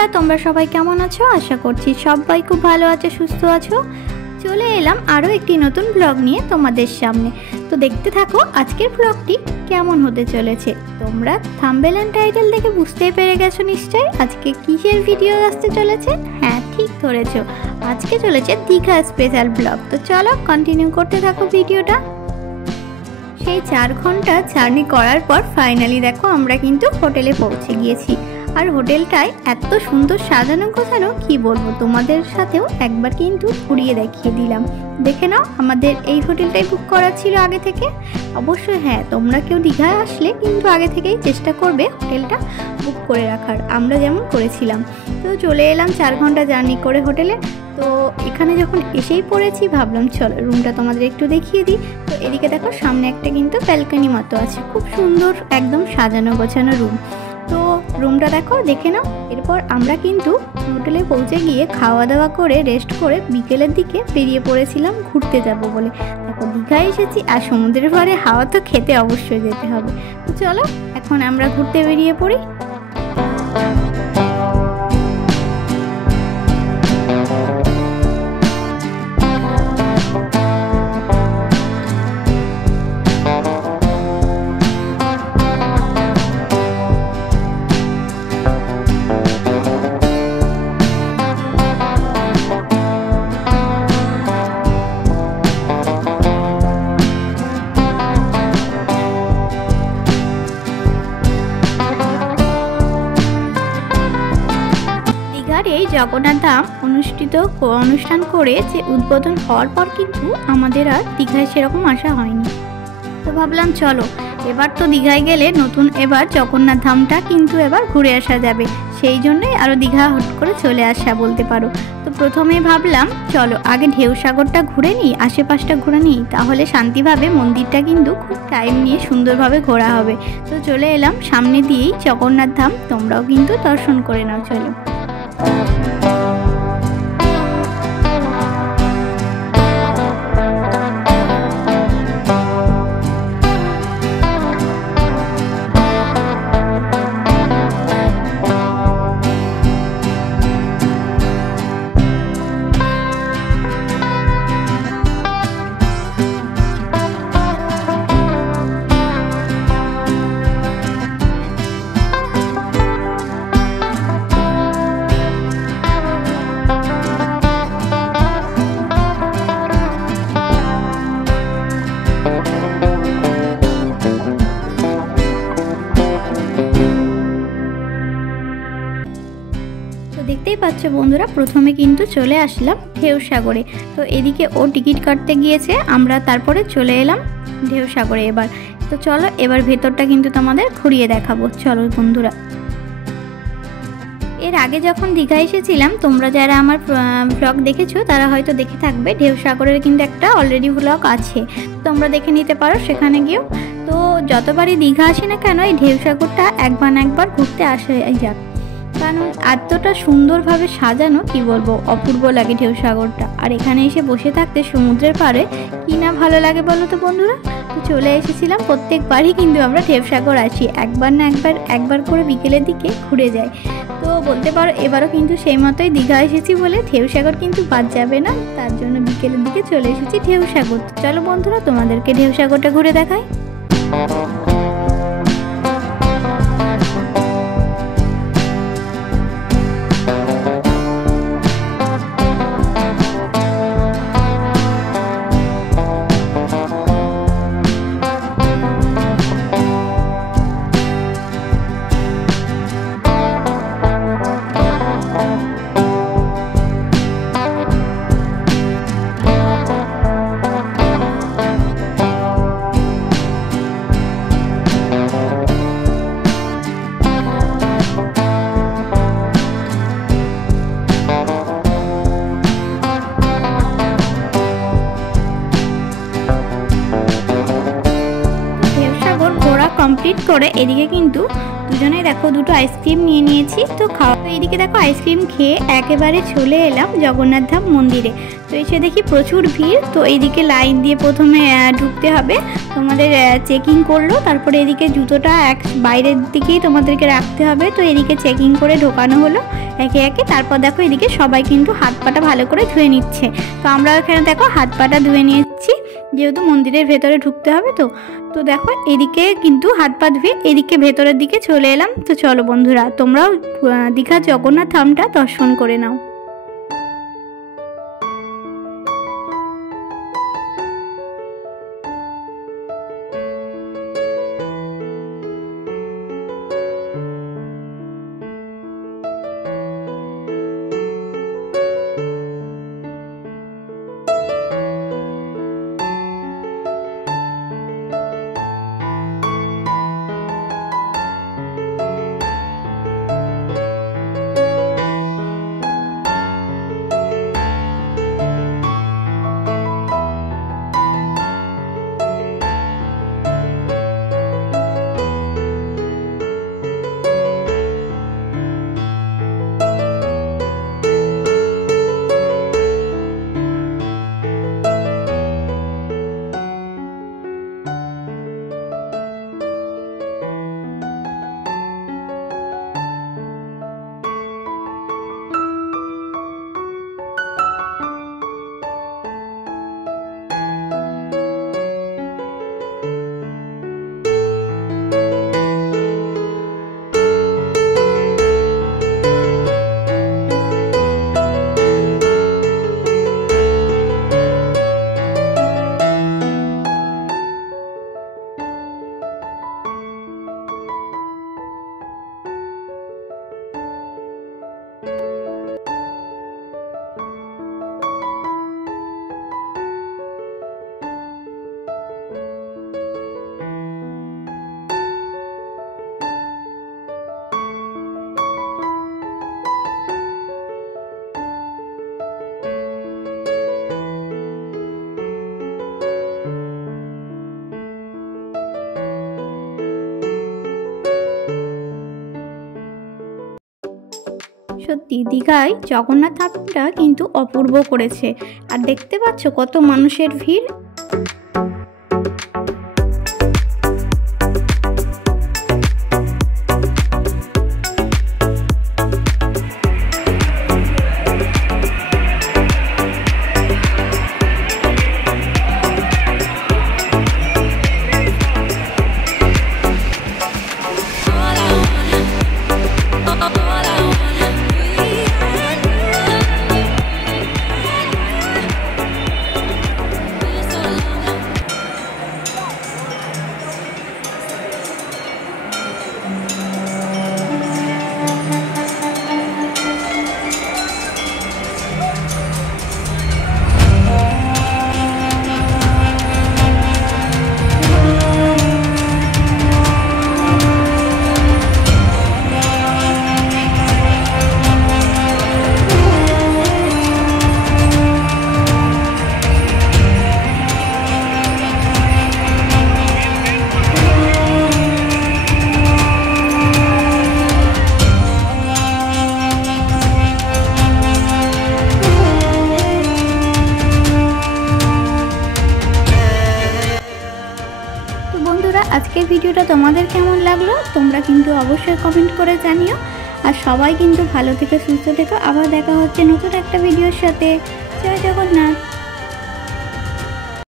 বন্ধুরা, তোমরা সবাই কেমন আছো? আশা করছি সবাই খুব ভালো আছো, সুস্থ আছো। চলে এলাম আরও একটি নতুন ব্লগ নিয়ে তোমাদের সামনে। তো দেখতে থাকো আজকের ব্লগটি কেমন হতে চলেছে। তোমরা থাম্বনেল এন্ড টাইটেল দেখে বুঝতেই পেরে গেছো নিশ্চয়ই আজকে কিসের ভিডিও আসতে চলেছে। হ্যাঁ, ঠিক ধরেছো, আজকে চলেছে দীঘা স্পেশাল ব্লগ। তো চলো কন্টিনিউ করতে থাকো ভিডিওটা। সেই 4 ঘন্টা জার্নি করার পর ফাইনালি দেখো আমরা কিন্তু হোটেলে পৌঁছে গিয়েছি। আর হোটেলটায় এত সুন্দর সাজানো গোছানো কি বলবো, তোমাদের সাথেও একবার কিন্তু ঘুরিয়ে দেখিয়ে দিলাম। দেখে নাও, আমাদের এই হোটেলটাই বুক করা ছিল আগে থেকে। অবশ্যই হ্যাঁ, তোমরা কেউ দীঘায় আসলে কিন্তু আগে থেকেই চেষ্টা করবে হোটেলটা বুক করে রাখার, আমরা যেমন করেছিলাম। তো চলে এলাম 4 ঘন্টা জার্নি করে হোটেলে। তো এখানে যখন এসেই পড়েছি ভাবলাম চলো রুমটা তোমাদের একটু দেখিয়ে দিই। তো এদিকে দেখো সামনে একটা কিন্তু ব্যালকনি মতো আছে, খুব সুন্দর একদম সাজানো গোছানো রুম। তো রুমটা দেখো, দেখে নাও। এরপর আমরা কিন্তু হোটেলে পৌঁছে গিয়ে খাওয়া দাওয়া করে রেস্ট করে বিকেলের দিকে বেরিয়ে পড়েছিলাম ঘুরতে যাব বলে। দেখো দীঘায় এসেছি আর সমুদ্রের পাড়ে হাওয়া তো খেতে অবশ্যই যেতে হবে। তো চলো এখন আমরা ঘুরতে বেরিয়ে পড়ি। এই জগন্নাথ ধাম অনুষ্ঠান করে যে উদ্বোধন হওয়ার পর কিন্তু আমাদের আর দীঘায় সেরকম আসা হয়নি। তো ভাবলাম চলো এবার তো দীঘায় গেলে নতুন এবার জগন্নাথ ধামটা কিন্তু এবার ঘুরে আসা যাবে, সেই জন্যই আরও দীঘা হট করে চলে আসা বলতে পারো। তো প্রথমে ভাবলাম চলো আগে ঢেউসাগরটা ঘুরে নিই, আশেপাশটা ঘুরে নিই, তাহলে শান্তিভাবে মন্দিরটা কিন্তু খুব টাইম নিয়ে সুন্দরভাবে ঘোরা হবে। তো চলে এলাম সামনে দিয়েই জগন্নাথ ধাম, তোমরাও কিন্তু দর্শন করে নাও চলো। দেখতেই পাচ্ছ বন্ধুরা, প্রথমে কিন্তু চলে আসলাম ঢেউসাগরে। তো এদিকে ও টিকিট কাটতে গিয়েছে, আমরা তারপরে চলে এলাম ঢেউসাগরে এবার। তো চলো এবার ভেতরটা কিন্তু তোমাদের ঘুরিয়ে দেখাবো, চলো বন্ধুরা। এর আগে যখন দীঘা এসেছিলাম, তোমরা যারা আমার ব্লগ দেখেছো তারা হয়তো দেখে থাকবে, ঢেউসাগরের কিন্তু একটা অলরেডি ব্লগ আছে, তোমরা দেখে নিতে পারো সেখানে গিয়েও। তো যতবারই দীঘা আসে না কেন এই ঢেউসাগরটা একবার না একবার ঘুরতে আসে যাক, কারণ এতটা সুন্দরভাবে সাজানো কি বলবো, অপূর্ব লাগে ঢেউসাগরটা। আর এখানে এসে বসে থাকতে সমুদ্রের পাড়ে কি না ভালো লাগে বলো তো বন্ধুরা। তো চলে এসেছিলাম, প্রত্যেকবারই কিন্তু আমরা ঢেউসাগর আসি, একবার না একবার করে বিকেলের দিকে ঘুরে যাই। তো বলতে পারো এবারও কিন্তু সেই মতোই দীঘা এসেছি বলে ঢেউসাগর কিন্তু বাদ যাবে না, তার জন্য বিকেলের দিকে চলে এসেছি ঢেউসাগর। তো চলো বন্ধুরা তোমাদেরকে ঢেউসাগরটা ঘুরে দেখাই। কমপ্লিট করে এদিকে কিন্তু দুজনে দেখো দুটো আইসক্রিম নিয়ে নিয়েছি। তো খাওয়া এইদিকে দেখো আইসক্রিম খেয়ে একেবারে চলে এলাম জগন্নাথ ধাম মন্দিরে। তো এসে দেখি প্রচুর ভিড়। তো এইদিকে লাইন দিয়ে প্রথমে ঢুকতে হবে, তোমাদের চেকিং করলো, তারপরে এদিকে জুতোটা বাইরের দিকেই তোমাদেরকে রাখতে হবে। তো এদিকে চেকিং করে ঢোকানো হলো একে একে। তারপর দেখো এদিকে সবাই কিন্তু হাত পাটা ভালো করে ধুয়ে নিচ্ছে। তো আমরা এখানে দেখো হাত পাটা ধুয়ে নিচ্ছি, যেহেতু মন্দিরের ভেতরে ঢুকতে হবে। তো দেখো এদিকে কিন্তু হাত পা ধুয়ে এদিকে ভেতরের দিকে চলে এলাম। তো চলো বন্ধুরা, তোমরাও দীঘার জগন্নাথ ধামটা দর্শন করে নাও। সত্যি দীঘায় জগন্নাথ ধামটা কিন্তু অপূর্ব করেছে। আর দেখতে পাচ্ছ কত মানুষের ভিড়। আজকের ভিডিওটা তোমাদের কেমন লাগলো তোমরা কিন্তু অবশ্যই কমেন্ট করে জানিও। আর সবাই কিন্তু ভালো থেকে সুস্থ থেকো। আবার দেখা হচ্ছে নতুন একটা ভিডিওর সাথে। জয় জগন্নাথ।